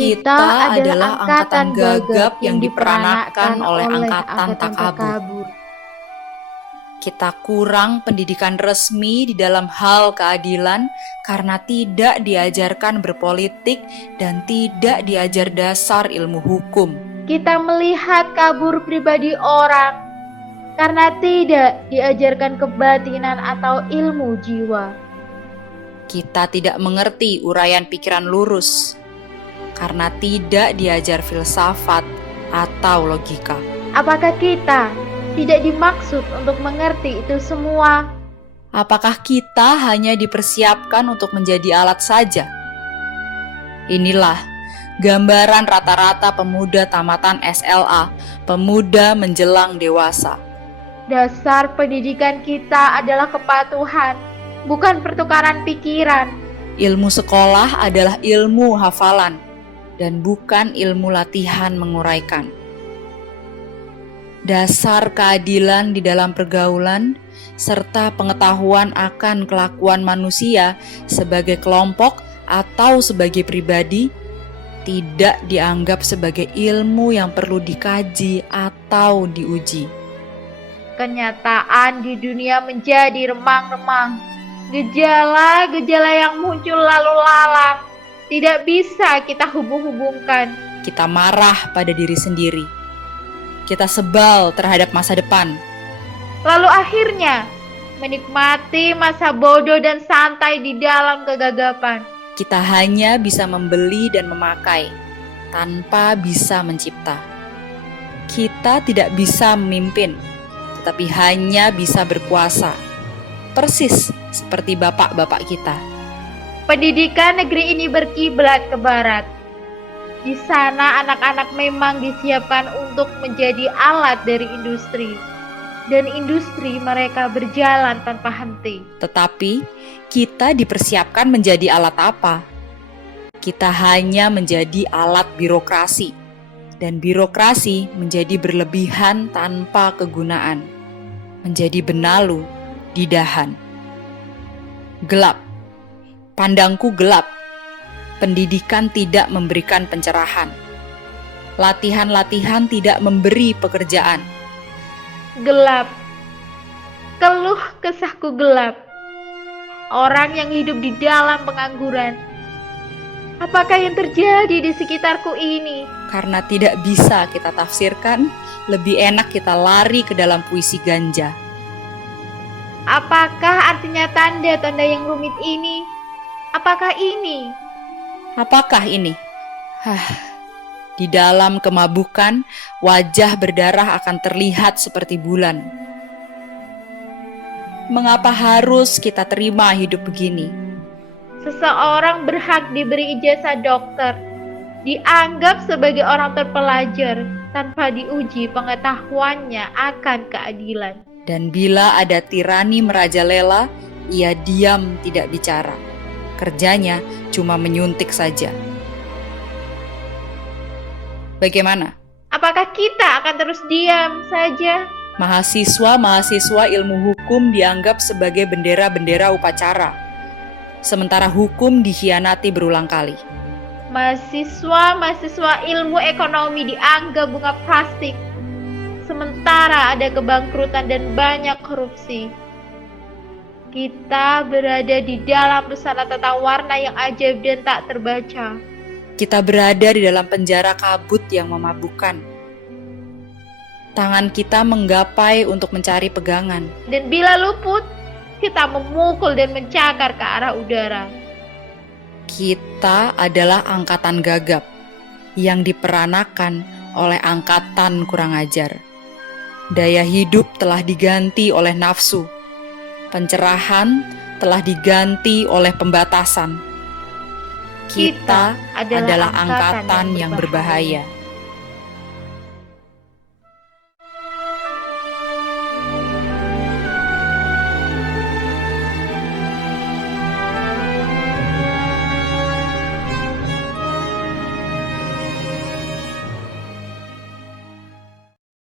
Kita adalah angkatan gagap yang diperanakkan oleh angkatan takabur. Kita kurang pendidikan resmi di dalam hal keadilan karena tidak diajarkan berpolitik dan tidak diajar dasar ilmu hukum. Kita melihat kabur pribadi orang karena tidak diajarkan kebatinan atau ilmu jiwa. Kita tidak mengerti uraian pikiran lurus karena tidak diajar filsafat atau logika. Apakah kita tidak dimaksud untuk mengerti itu semua? Apakah kita hanya dipersiapkan untuk menjadi alat saja? Inilah gambaran rata-rata pemuda tamatan SLA, pemuda menjelang dewasa. Dasar pendidikan kita adalah kepatuhan, bukan pertukaran pikiran. Ilmu sekolah adalah ilmu hafalan dan bukan ilmu latihan menguraikan. Dasar keadilan di dalam pergaulan serta pengetahuan akan kelakuan manusia sebagai kelompok atau sebagai pribadi tidak dianggap sebagai ilmu yang perlu dikaji atau diuji. Kenyataan di dunia menjadi remang-remang. Gejala-gejala yang muncul lalu lalang tidak bisa kita hubung-hubungkan. Kita marah pada diri sendiri. Kita sebal terhadap masa depan. Lalu akhirnya menikmati masa bodoh dan santai di dalam kegagapan. Kita hanya bisa membeli dan memakai tanpa bisa mencipta. Kita tidak bisa memimpin, tetapi hanya bisa berkuasa. Persis seperti bapak-bapak kita. Pendidikan negeri ini berkiblat ke barat. Di sana anak-anak memang disiapkan untuk menjadi alat dari industri. Dan industri mereka berjalan tanpa henti. Tetapi kita dipersiapkan menjadi alat apa? Kita hanya menjadi alat birokrasi. Dan birokrasi menjadi berlebihan tanpa kegunaan. Menjadi benalu di dahan. Gelap. Pandangku gelap. Pendidikan tidak memberikan pencerahan. Latihan-latihan tidak memberi pekerjaan. Gelap. Keluh kesahku gelap. Orang yang hidup di dalam pengangguran. Apakah yang terjadi di sekitarku ini? Karena tidak bisa kita tafsirkan, lebih enak kita lari ke dalam puisi ganja. Apakah artinya tanda-tanda yang rumit ini? Apakah ini? Apakah ini? Di dalam kemabukan, wajah berdarah akan terlihat seperti bulan. Mengapa harus kita terima hidup begini? Seseorang berhak diberi ijazah dokter, dianggap sebagai orang terpelajar tanpa diuji pengetahuannya akan keadilan. Dan bila ada tirani merajalela, ia diam tidak bicara. Kerjanya cuma menyuntik saja. Bagaimana? Apakah kita akan terus diam saja? Mahasiswa-mahasiswa ilmu hukum dianggap sebagai bendera-bendera upacara, sementara hukum dikhianati berulang kali. Mahasiswa-mahasiswa ilmu ekonomi dianggap bunga plastik, sementara ada kebangkrutan dan banyak korupsi. Kita berada di dalam busana tata warna yang ajaib dan tak terbaca. Kita berada di dalam penjara kabut yang memabukkan. Tangan kita menggapai untuk mencari pegangan. Dan bila luput, kita memukul dan mencakar ke arah udara. Kita adalah angkatan gagap yang diperanakan oleh angkatan kurang ajar. Daya hidup telah diganti oleh nafsu. Pencerahan telah diganti oleh pembatasan. Kita adalah angkatan yang berbahaya.